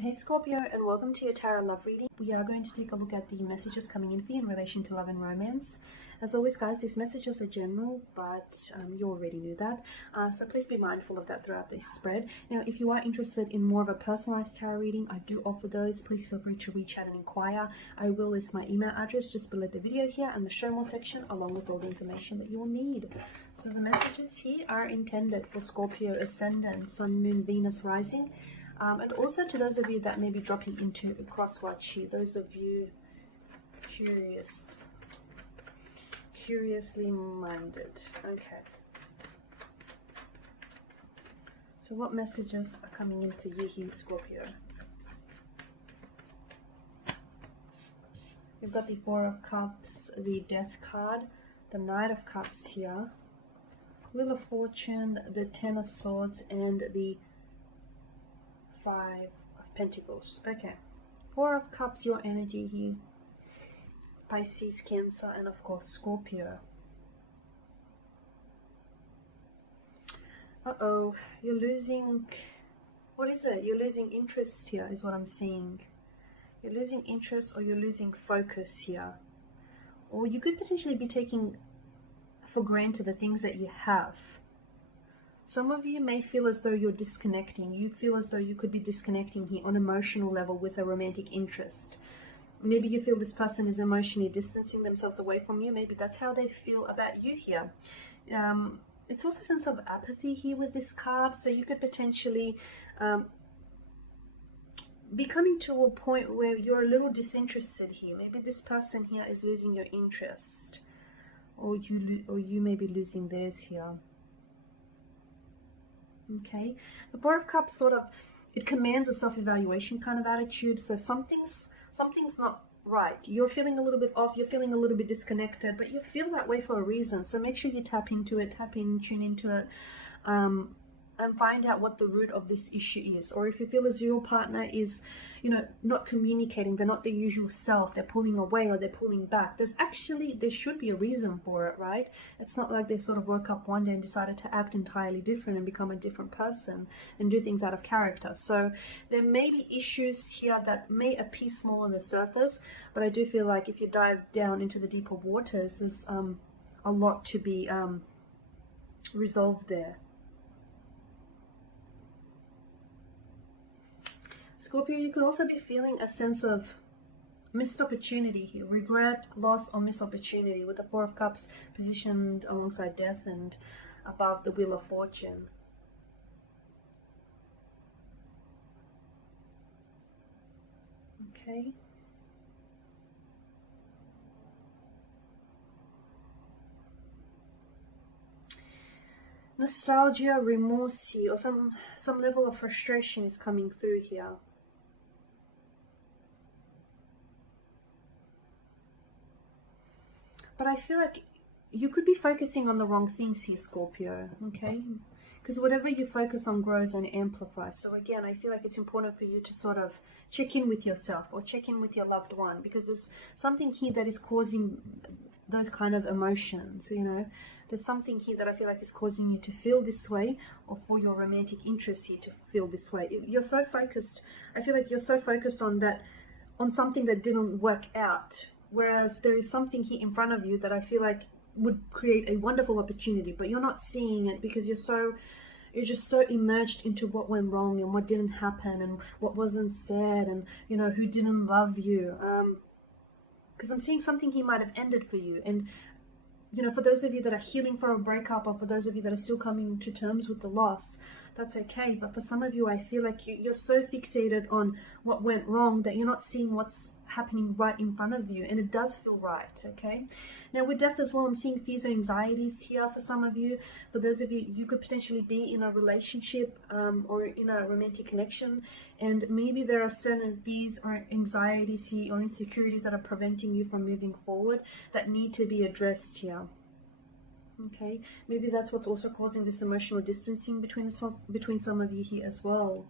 Hey Scorpio, and welcome to your tarot love reading. We are going to take a look at the messages coming in for you in relation to love and romance. As always guys, these messages are general, but you already knew that, so please be mindful of that throughout this spread. Now if you are interested in more of a personalized tarot reading, I do offer those. Please feel free to reach out and inquire. I will list my email address just below the video here and the show more section, along with all the information that you will need. So the messages here are intended for Scorpio ascendant, Sun, Moon, Venus rising. And also to those of you that may be dropping into a crosswatch here, those of you curiously minded. Okay. So what messages are coming in for you here, Scorpio? We've got the Four of Cups, the Death card, the Knight of Cups here, Wheel of Fortune, the Ten of Swords, and the Five of Pentacles. Okay, Four of Cups, your energy here, Pisces, Cancer, and of course Scorpio. You're losing, what is it? You're losing interest here is what I'm seeing. You're losing interest, or you're losing focus here, or you could potentially be taking for granted the things that you have. Some of you may feel as though you're disconnecting. You feel as though you could be disconnecting here on emotional level with a romantic interest. Maybe you feel this person is emotionally distancing themselves away from you. Maybe that's how they feel about you here. It's also a sense of apathy here with this card. So you could potentially be coming to a point where you're a little disinterested here. Maybe this person here is losing your interest, or you may be losing theirs here. Okay, the Four of Cups sort of, it commands a self-evaluation kind of attitude. So something's not right. You're feeling a little bit off, you're feeling a little bit disconnected, but you feel that way for a reason. So make sure you tap into it, tune into it, and find out what the root of this issue is. Or if you feel as your partner is, you know, not communicating, they're not the usual self, they're pulling away or they're pulling back, there should be a reason for it, right? It's not like they sort of woke up one day and decided to act entirely different and become a different person and do things out of character. So there may be issues here that may appear small on the surface, but I do feel like if you dive down into the deeper waters, there's a lot to be resolved there. Scorpio, you could also be feeling a sense of missed opportunity here, regret, loss, or missed opportunity, with the Four of Cups positioned alongside Death and above the Wheel of Fortune. Okay. Nostalgia, remorse here, or some level of frustration is coming through here. But I feel like you could be focusing on the wrong things here, Scorpio, okay? Because whatever you focus on grows and amplifies. So again, I feel like it's important for you to sort of check in with yourself or check in with your loved one, because there's something here that is causing those kind of emotions, you know? There's something here that I feel like is causing you to feel this way, or for your romantic interest here to feel this way. You're so focused, I feel like you're so focused on that, on something that didn't work out. Whereas there is something here in front of you that I feel like would create a wonderful opportunity, but you're not seeing it because you're just so immersed into what went wrong and what didn't happen and what wasn't said, and you know, who didn't love you. Because I'm seeing something here might have ended for you, and you know, for those of you that are healing for a breakup, or for those of you that are still coming to terms with the loss, that's okay. But for some of you, I feel like you're so fixated on what went wrong that you're not seeing what's happening right in front of you, and it does feel right. Okay, now with Death as well, I'm seeing fears and anxieties here for some of you. For those of you, you could potentially be in a relationship or in a romantic connection, and maybe there are certain fears or anxieties here or insecurities that are preventing you from moving forward that need to be addressed here. Okay, maybe that's what's also causing this emotional distancing between some of you here as well.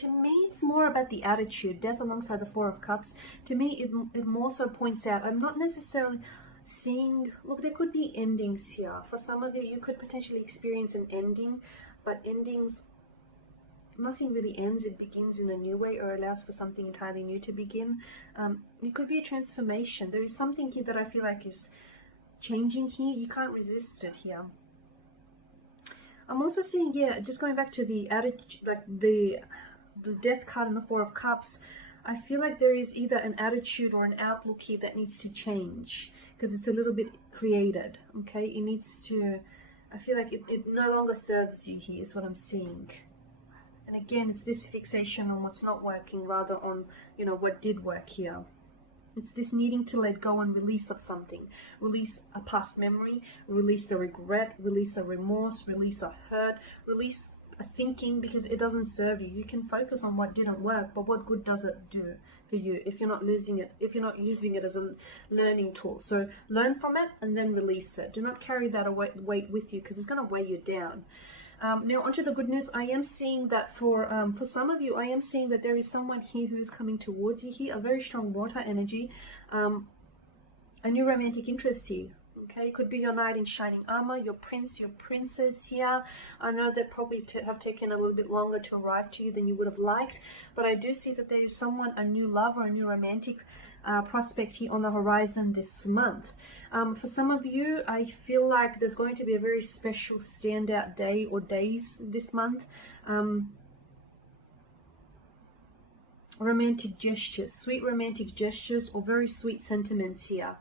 To me, it's more about the attitude. Death alongside the Four of Cups, to me, it more so points out, I'm not necessarily seeing, look, there could be endings here. For some of you, you could potentially experience an ending, but endings, nothing really ends. It begins in a new way, or allows for something entirely new to begin. It could be a transformation. There is something here that I feel like is changing here. You can't resist it here. I'm also seeing, yeah, just going back to the attitude, like the Death card and the Four of Cups, I feel like there is either an attitude or an outlook here that needs to change, because it's a little bit created, okay? It needs to, I feel like it no longer serves you here, is what I'm seeing. And again, it's this fixation on what's not working rather on, you know, what did work here. It's this needing to let go and release of something. Release a past memory, release a regret, release a remorse, release a hurt, release a thinking, because it doesn't serve you. You can focus on what didn't work, but what good does it do for you if you're not losing it, if you're not using it as a learning tool? So learn from it and then release it. Do not carry that weight with you, because it's going to weigh you down. Now onto the good news. I am seeing that for some of you, I am seeing that there is someone here who is coming towards you here, a very strong water energy, a new romantic interest here. Okay, it could be your knight in shining armor, your prince, your princess here. I know that probably have taken a little bit longer to arrive to you than you would have liked, but I do see that there is someone, a new love or a new romantic prospect here on the horizon this month. For some of you, I feel like there's going to be a very special standout day or days this month. Romantic gestures, sweet romantic gestures, or very sweet sentiments here.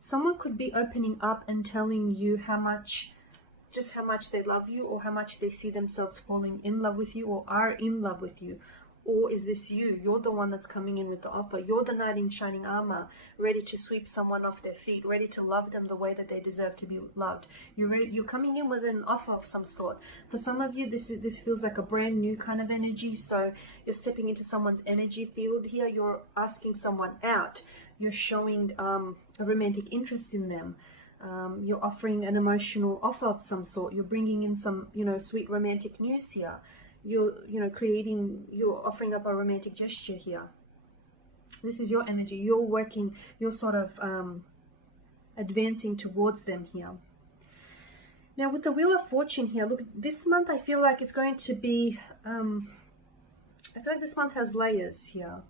Someone could be opening up and telling you just how much they love you, or how much they see themselves falling in love with you, or are in love with you. Or is this you? You're the one that's coming in with the offer. You're the knight in shining armor, ready to sweep someone off their feet, ready to love them the way that they deserve to be loved. You're coming in with an offer of some sort. For some of you, this feels like a brand new kind of energy. So you're stepping into someone's energy field here. You're asking someone out. You're showing a romantic interest in them. You're offering an emotional offer of some sort. You're bringing in some, sweet romantic news here. You're offering up a romantic gesture here. This is your energy. You're working, you're sort of advancing towards them here. Now with the Wheel of Fortune here, look, this month I feel like it's going to be, I feel like this month has layers here.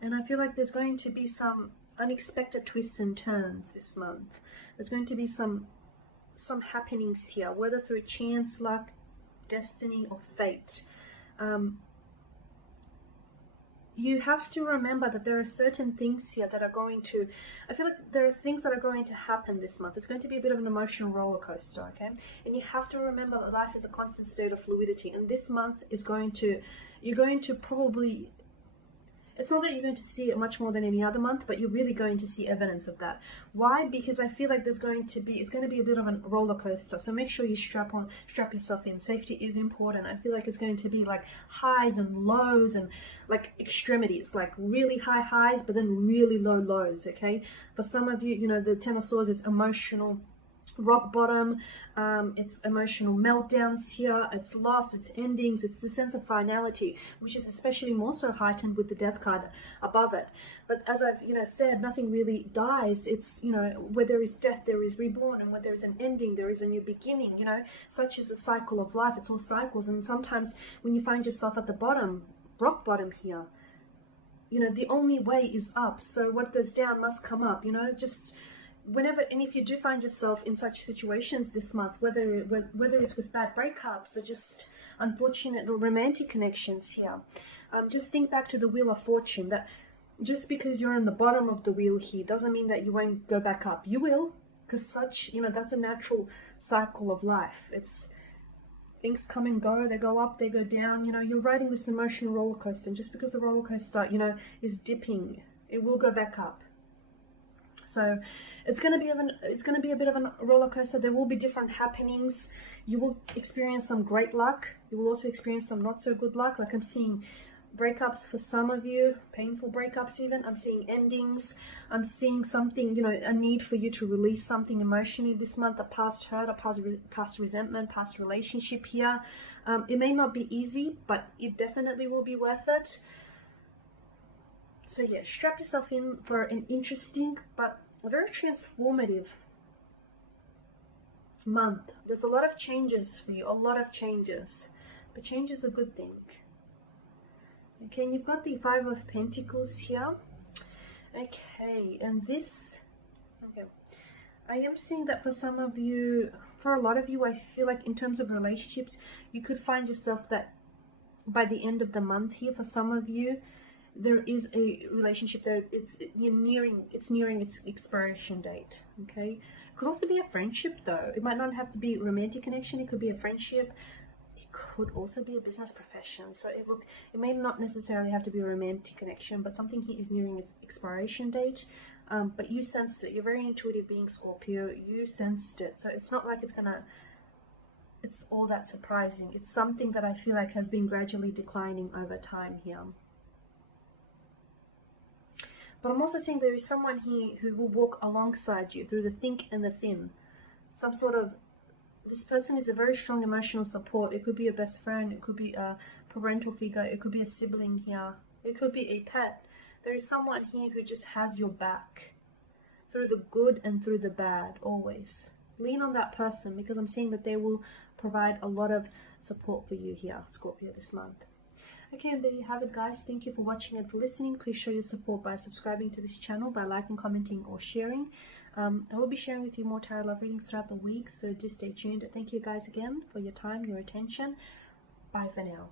And I feel like there's going to be some unexpected twists and turns this month. There's going to be some happenings here, whether through chance, luck, destiny, or fate. You have to remember that there are certain things here that are going to, I feel like there are things that are going to happen this month. It's going to be a bit of an emotional roller coaster, okay? And you have to remember that life is a constant state of fluidity, and this month is you're going to probably, it's not that you're going to see it much more than any other month, but you're really going to see evidence of that. Why? Because I feel like it's going to be a bit of a roller coaster. So make sure you strap yourself in. Safety is important. I feel like it's going to be like highs and lows and like extremities, like really high highs, but then really low lows, okay? For some of you, the Ten of Swords is emotional rock bottom, it's emotional meltdowns here, it's loss, it's endings, it's the sense of finality, which is especially more so heightened with the Death card above it. But as I've said, nothing really dies. It's where there is death, there is reborn, and where there is an ending, there is a new beginning. Such is the cycle of life. It's all cycles, and sometimes when you find yourself at the bottom, rock bottom here, the only way is up. So what goes down must come up. Just whenever, and if you do find yourself in such situations this month, whether it's with bad breakups or just unfortunate or romantic connections here, just think back to the Wheel of Fortune, that just because you're on the bottom of the wheel here doesn't mean that you won't go back up. You will, because that's a natural cycle of life. It's things come and go, they go up, they go down. You're riding this emotional roller coaster, and just because the roller coaster is dipping, it will go back up. So it's going to be a bit of a roller coaster. There will be different happenings. You will experience some great luck. You will also experience some not so good luck. Like I'm seeing breakups for some of you, painful breakups even. I'm seeing endings. I'm seeing something, a need for you to release something emotionally this month, a past hurt, a past resentment, past relationship here. It may not be easy, but it definitely will be worth it. So yeah, strap yourself in for an interesting but very transformative month. There's a lot of changes for you, a lot of changes, but change is a good thing. Okay, and you've got the Five of Pentacles here. Okay, and this, okay, I am seeing that for some of you, for a lot of you, I feel like in terms of relationships, you could find yourself that by the end of the month here, for some of you, there is a relationship there. It's nearing its expiration date. Okay, could also be a friendship though. It might not have to be a romantic connection. It could be a friendship. It could also be a business profession. So it may not necessarily have to be a romantic connection, but something here is nearing its expiration date. But you sensed it. You're very intuitive being, Scorpio. You sensed it. So it's not like it's all that surprising. It's something that I feel like has been gradually declining over time here. But I'm also seeing there is someone here who will walk alongside you through the thick and the thin. Some sort of, this person is a very strong emotional support. It could be a best friend, it could be a parental figure, it could be a sibling here, it could be a pet. There is someone here who just has your back through the good and through the bad, always. Lean on that person, because I'm seeing that they will provide a lot of support for you here, Scorpio, this month. Okay, and there you have it, guys. Thank you for watching and for listening. Please show your support by subscribing to this channel, by liking, commenting, or sharing. I will be sharing with you more tarot love readings throughout the week, so do stay tuned. Thank you guys again for your time, your attention. Bye for now.